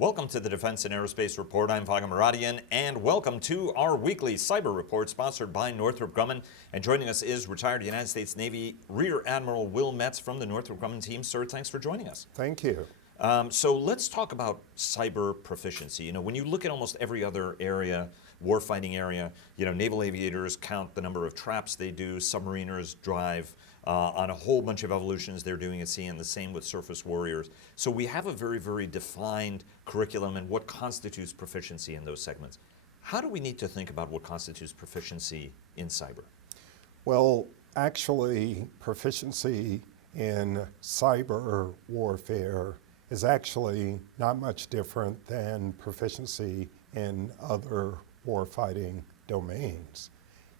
Welcome to the Defense and Aerospace Report. I'm Vaga Muradian, and welcome to our weekly cyber report sponsored by Northrop Grumman. And joining us is retired United States Navy Rear Admiral Will Metz from the Northrop Grumman team. Sir, thanks for joining us. Thank you. So let's talk about cyber proficiency. You know, when you look at almost every other area, warfighting area, you know, naval aviators count the number of traps they do, submariners drive on a whole bunch of evolutions they're doing at sea, and the same with surface warriors. So we have a very, very defined curriculum and what constitutes proficiency in those segments. How do we need to think about what constitutes proficiency in cyber? Well, actually, proficiency in cyber warfare is actually not much different than proficiency in other warfighting domains.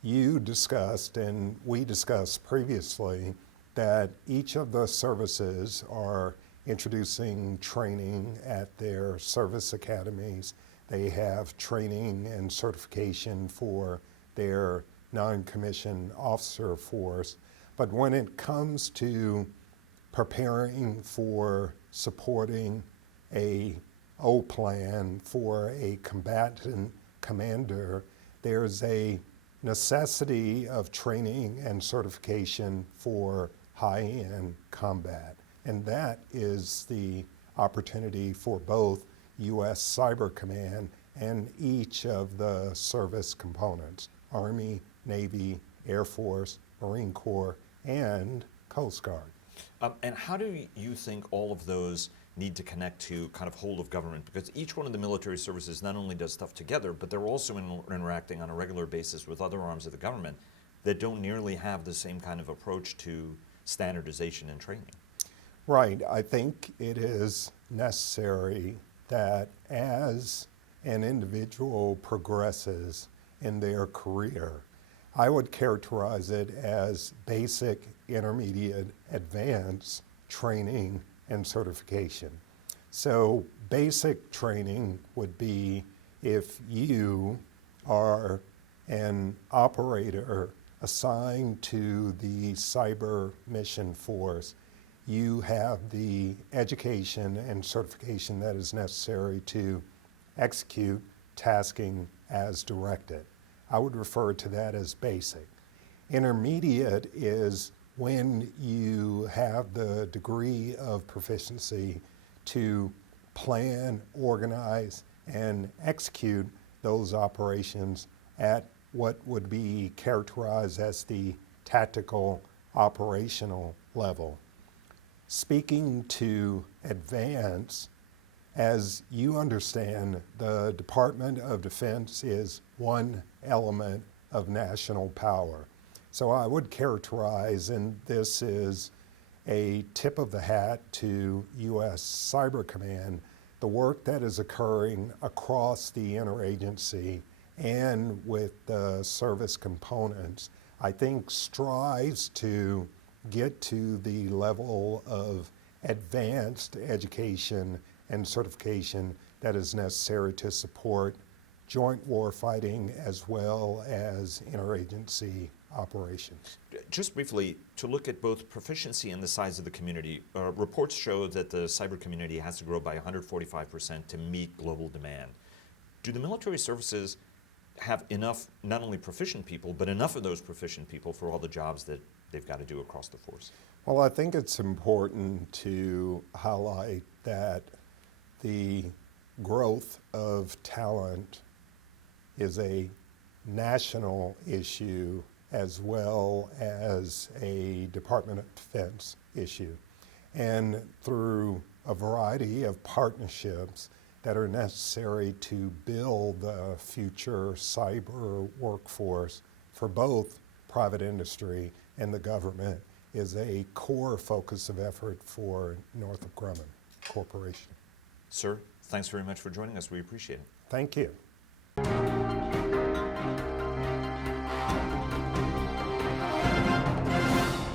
You discussed, and we discussed previously, that each of the services are introducing training at their service academies. They have training and certification for their non-commissioned officer force. But when it comes to preparing for supporting a O-plan for a combatant commander, there's a necessity of training and certification for high-end combat. And that is the opportunity for both U.S. Cyber Command and each of the service components, Army, Navy, Air Force, Marine Corps, and Coast Guard. And how do you think all of those need to connect to kind of whole of government? Because each one of the military services not only does stuff together, but they're also interacting on a regular basis with other arms of the government that don't nearly have the same kind of approach to standardization and training. Right. I think it is necessary that as an individual progresses in their career, I would characterize it as basic, intermediate, advanced training and certification. So basic training would be if you are an operator assigned to the cyber mission force, you have the education and certification that is necessary to execute tasking as directed. I would refer to that as basic. Intermediate is when you have the degree of proficiency to plan, organize, and execute those operations at what would be characterized as the tactical operational level. Speaking to advance, as you understand, the Department of Defense is one element of national power. So I would characterize, and this is a tip of the hat to U.S. Cyber Command, the work that is occurring across the interagency and with the service components, I think strives to get to the level of advanced education and certification that is necessary to support joint warfighting as well as interagency operations. Just briefly, to look at both proficiency and the size of the community, reports show that the cyber community has to grow by 145% to meet global demand. Do the military services have enough, not only proficient people, but enough of those proficient people for all the jobs that they've got to do across the force? Well, I think it's important to highlight that the growth of talent is a national issue as well as a Department of Defense issue. And through a variety of partnerships that are necessary to build the future cyber workforce for both private industry and the government is a core focus of effort for Northrop Grumman Corporation. Sir, thanks very much for joining us. We appreciate it. Thank you.